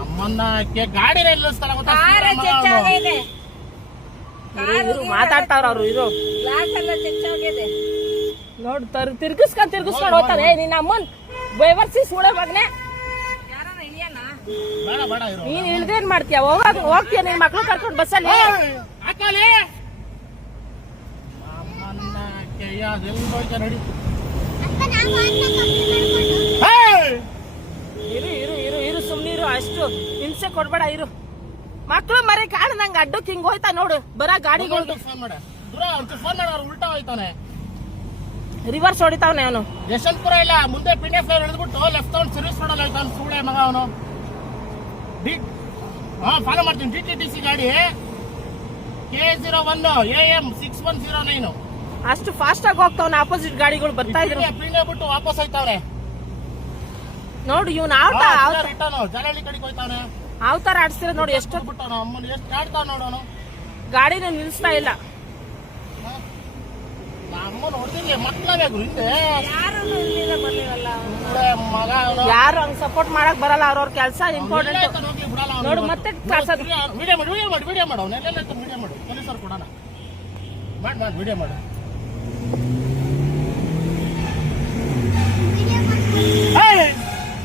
ಅಮ್ಮನ್ನ ಗಾಡಿ ನಿಲ್ಲಿಸ್ತಾರ ಮಾತಾಡ್ತಾವ್ರ ಅವ್ರು ಇರು ನೋಡ್ ತಿರ್ಗಿಸ್ಕೊಂಡ್ ಹೋಗ್ತಾರೆ ನಿನ್ನ ಅಮ್ಮನ್ ಬೈವರ್ಸಿ ಸುಳೆ ಮಗನೆ ನೀನ್ ಇಳ್ದೇನ್ ಮಾಡ್ತೀಯ ಹೋಗ್ತೀಯ ನಿನ್ ಮಕ್ಳು ಕರ್ಕೊಂಡ್ ಬಸ್ಸಲ್ಲಿ ಇರು ಇರು ಇರು ಇರು ಸುಮ್ನಿರು ಅಷ್ಟು ಹಿಂಸೆ ಕೊಡ್ಬೇಡ ಇರು ಮಕ್ಳು ಮರಿ ಕಾಣದಂಗ ಅಡ್ಡಕ್ಕೆ ಹಿಂಗ್ ಹೋಯ್ತಾ ನೋಡು ಬರ ಗಾಡಿಗಳು ಉಲ್ಟಾ ಹೋಯ್ತಾನೆ ರಿವರ್ಸ್ ಹೊಡಿತಾವನೆ ಅವನು ಯಶವಂತಪುರ ಇಲ್ಲ ಮುಂದೆ ಪಿಂಡೆ ಫ್ಲೈರ್ ಹಿಡಿದ್ಬಿಟ್ಟು ಲೆಫ್ಟ್ ತಗೊಂಡು ಸರ್ವಿಸ್ ಮಾಡಲ್ಲ ಹೋಯ್ತಾನೆ ಸೂಳೆ ಮಗ ಅವನು ಫಾಲೋ ಮಾಡ್ತೀನಿ DTTC ಗಾಡಿ K01 AM 6109 ಅಷ್ಟು ಫಾಸ್ಟ್ ಆಗಿ ಹೋಗ್ತಾವನ ಆಪೋಸಿಟ್ ಗಾಡಿಗಳು ಬರ್ತಾ ಇದ್ರು ಪಿಂಡೆ ಬಿಟ್ಟು ವಾಪಸ್ ಹೋಯ್ತಾವ್ರೆ ನೋಡು ಇವ್ನ ರಿಟರ್ನ್ ಜಲಹಳ್ಳಿ ಕಡೆಗೆ ಹೋಯ್ತಾವನೆ ಅವತಾರ ಆಡ್ಸ್ತಿರ ನೋಡಿ ಎಷ್ಟು ಬಿಟ್ಟವನು ಅಮ್ಮನ ಎಷ್ಟು ಆಡ್ತಾವ ನೋಡೋನು ಗಾಡಿನ ನಿಲ್ಸ್ತಾ ಇಲ್ಲ ಅಮ್ಮನ ಹೊಡೆದಿಲ್ಲ ಮಕ್ಕಳಾಗು ಹಿಂದೆ ಮಗ ಯಾರು ಹಂಗ್ ಸಪೋರ್ಟ್ ಮಾಡಕ್ ಬರಲ್ಲ ಅವ್ರವ್ರ ಕೆಲಸ ಇಂಪಾರ್ಟೆಂಟ್ ನೋಡು ಮತ್ತೆ ವಿಡಿಯೋ ಮಾಡು ವಿಡಿಯೋ ಮಾಡು ಅವನ್ನೆಲ್ಲ ವಿಡಿಯೋ ಮಾಡು ಪೊಲೀಸರು ಕೊಡೋಣ ಮಾಡಿ ವಿಡಿಯೋ ಮಾಡು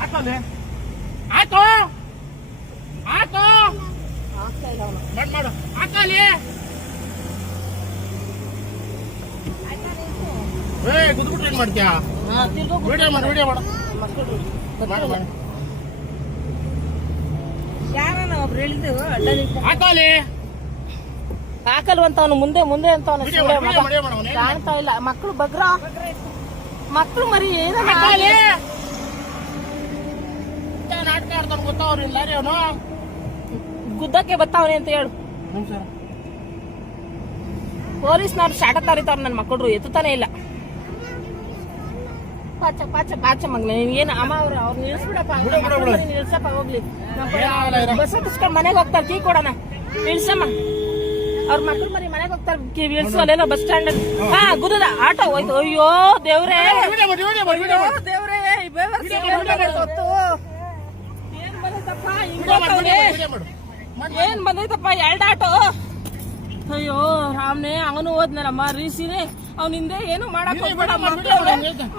ಹಾಕೋಲೆ ಹಾಕೋ ಹಾಕೋ ಮಾಡು ಹಾಕಲಿ ಕುದ್ಬಿಟ್ರೆ ಏನ್ ಮಾಡ್ತೀಯಾ ವಿಡಿಯೋ ಮಾಡು ಹಾಕಲಿ ಹಾಕಲ್ವಂತ ಅವನು ಮುಂದೆ ಅಂತ ಕಾಣ್ತಾ ಇಲ್ಲ ಮಕ್ಳು ಬಗ್ರ ಮಕ್ಳು ಮರಿ ನಾಟಕ ಆಡ್ತಾನೆ ಗೊತ್ತವ್ರು ಇಲ್ಲ ರೀ ಅವನು ಗುದ್ದಕ್ಕೆ ಬತ್ತಾವನೆ ಅಂತ ಹೇಳು ಪೊಲೀಸ್ನವ್ರು ಶಾಟ ತಾರಿತಾವ್ರು ನನ್ನ ಮಕ್ಕಳು ಎತ್ತಾನೆ ಇಲ್ಲ ಪಾಚ ಮಗ್ನ ಏನ್ ಅಮ್ಮ ಅವ್ರು ನಿಲ್ಸ್ಬಿಡಪ್ಪ ನಿಲ್ಸಪ್ಪ ಹೋಗ್ಲಿ ಬಸ್ ಹತ್ತಿಸ್ಕೊಂಡ್ ಮನೆಗೆ ಹೋಗ್ತಾರೆ ಕೀ ಕೊಡೋಣ ನಿಲ್ಸಮ್ಮ ಅವ್ರ ಮಕ್ಳು ಮರಿ ಮನೆಗೆ ಹೋಗ್ತಾರೆ ಇಳಿಸುವಲ್ಲೇನೋ ಬಸ್ ಸ್ಟ್ಯಾಂಡ್ ಗುದ್ದದ ಆಟೋ ಹೋಯ್ತು ಅಯ್ಯೋ ದೇವ್ರೇ ಏನ್ ಬಂದೈತಪ್ಪ ಎರಡು ಆಟೋ ಅಯ್ಯೋ ರಾಮ್ನೆ ಅವನು ಹೋದ್ನಲ್ಲಮ್ಮ ರೀಸಿನೇ ಅವನಿಂದೆ ಏನು ಮಾಡಕ್ ಹೋಗ್ಬೇಡ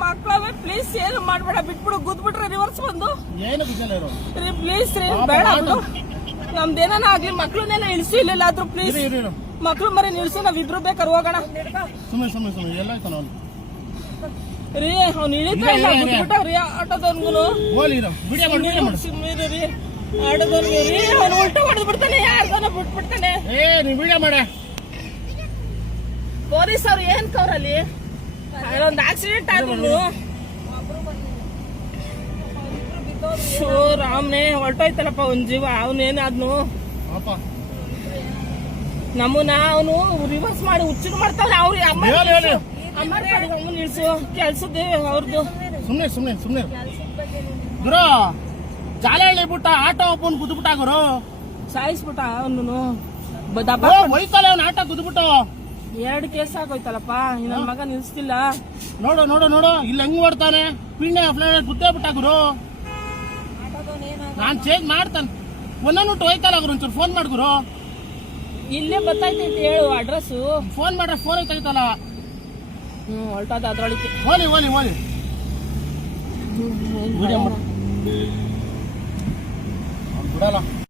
ಮಕ್ಕಳವೇ ಪ್ಲೀಸ್ ಏನು ಮಾಡ್ಬೇಡ ಬಿಟ್ಬಿಡು ಗುದ್ಬಿಟ್ರೆ ರಿವರ್ಸ್ ಬಂದು ಪ್ಲೀಸ್ ರೀ ಬೇಡ ನಮ್ದೇನ ಆಗ್ಲಿ ಮಕ್ಳನ್ನೆಲ್ಲ ಇಳಿಸಿ ಇಲ್ಲ ಆದ್ರೂ ಪ್ಲೀಸ್ ಮಕ್ಳು ಮರಿ ನಿಲ್ಸು ನಾವ್ ಇಬ್ರು ಬೇಕಾದ್ರೆ ಹೋಗೋಣ ರೀ ಅವ್ನು ಇಳಿತಾ ಇಲ್ಲ ಗುದ್ಬಿಟ್ಟವ್ರಿ ಆಟೋದವನ್ಗುನು ಸುಮ್ಮನೆ ರೀ ಆಟೋದವನ್ಗೆ ರೀ ಅವ್ನು ಉಲ್ಟಾ ಹೊಡೆದ್ ಬಿಡ್ತಾನೆ ಯಾರ್ದಾನ ಬಿಟ್ಬಿಡ್ತಾನೆ ಪೊಲೀಸ್ ಅವ್ರು ಏನ್ ಕವ್ರಲ್ಲಿ ಒಂದು ಆಕ್ಸಿಡೆಂಟ್ ಆದ್ರು ರಾಮ್ನೆ ಹೊರಟೋಯ್ತಲ್ಲಪ್ಪ ಒಂದ್ ಜೀವ ಅವನೇನಾದ್ನು ನಮ್ಮನ್ನ ಅವನು ರಿವರ್ಸ್ ಮಾಡಿ ಹುಚ್ಚು ಮಾಡ್ತಾವ್ರೆ ಅವ್ರಿಗೆ ಅಮ್ಮ ನಿಲ್ಸು ಕೆಲ್ಸದ್ದೇ ಅವ್ರದ್ದು ಸುಮ್ನೆ ಗುರು ಜಾಲಹಳ್ಳಿ ಬಿಟ್ಟ ಆಟೋ ಒಬ್ಬನ್ ಕುದ್ಬಿಟ್ಟ ಗುರು ಸಾಯಿಸ್ಬಿಟ್ಟ ಅವನು ಹೋಯ್ತಲ್ಲ ಅವ್ನ ಆಟೋ ಕುದ್ಬಿಟ್ಟು 2 ಕೇಸ್ ಆಗೋಯ್ತಲ್ಲಪ್ಪ ನನ್ನ ಮಗ ನಿಲ್ಸ್ತಿಲ್ಲ ನೋಡು ಇಲ್ಲಿ ಹೆಂಗ್ ಮಾಡ್ತಾನೆ ಪಿಂಡೆ ಫ್ಲೈಟ್ ಗುದ್ದೇ ಬಿಟ್ಟ ಗುರು ನಾನ್ ಚೇಂಜ್ ಮಾಡ್ತಾನೆ ಒಂದೊಂದು ಹೋಯ್ತಲ್ಲ ಗುರು ಒಂಚೂರು ಫೋನ್ ಮಾಡ್ ಗುರು ಇಲ್ಲೇ ಗೊತ್ತಾಯ್ತು ಅಂತ ಹೇಳು ಅಡ್ರೆಸ್ ಫೋನ್ ಮಾಡ್ರೆ ಫೋನ್ ಐತೈತಲ್ಲ ಹೊರಟದ ಅದ್ರೊಳಗೆ ಹೋಲಿ ಬಿಡಲ್ಲ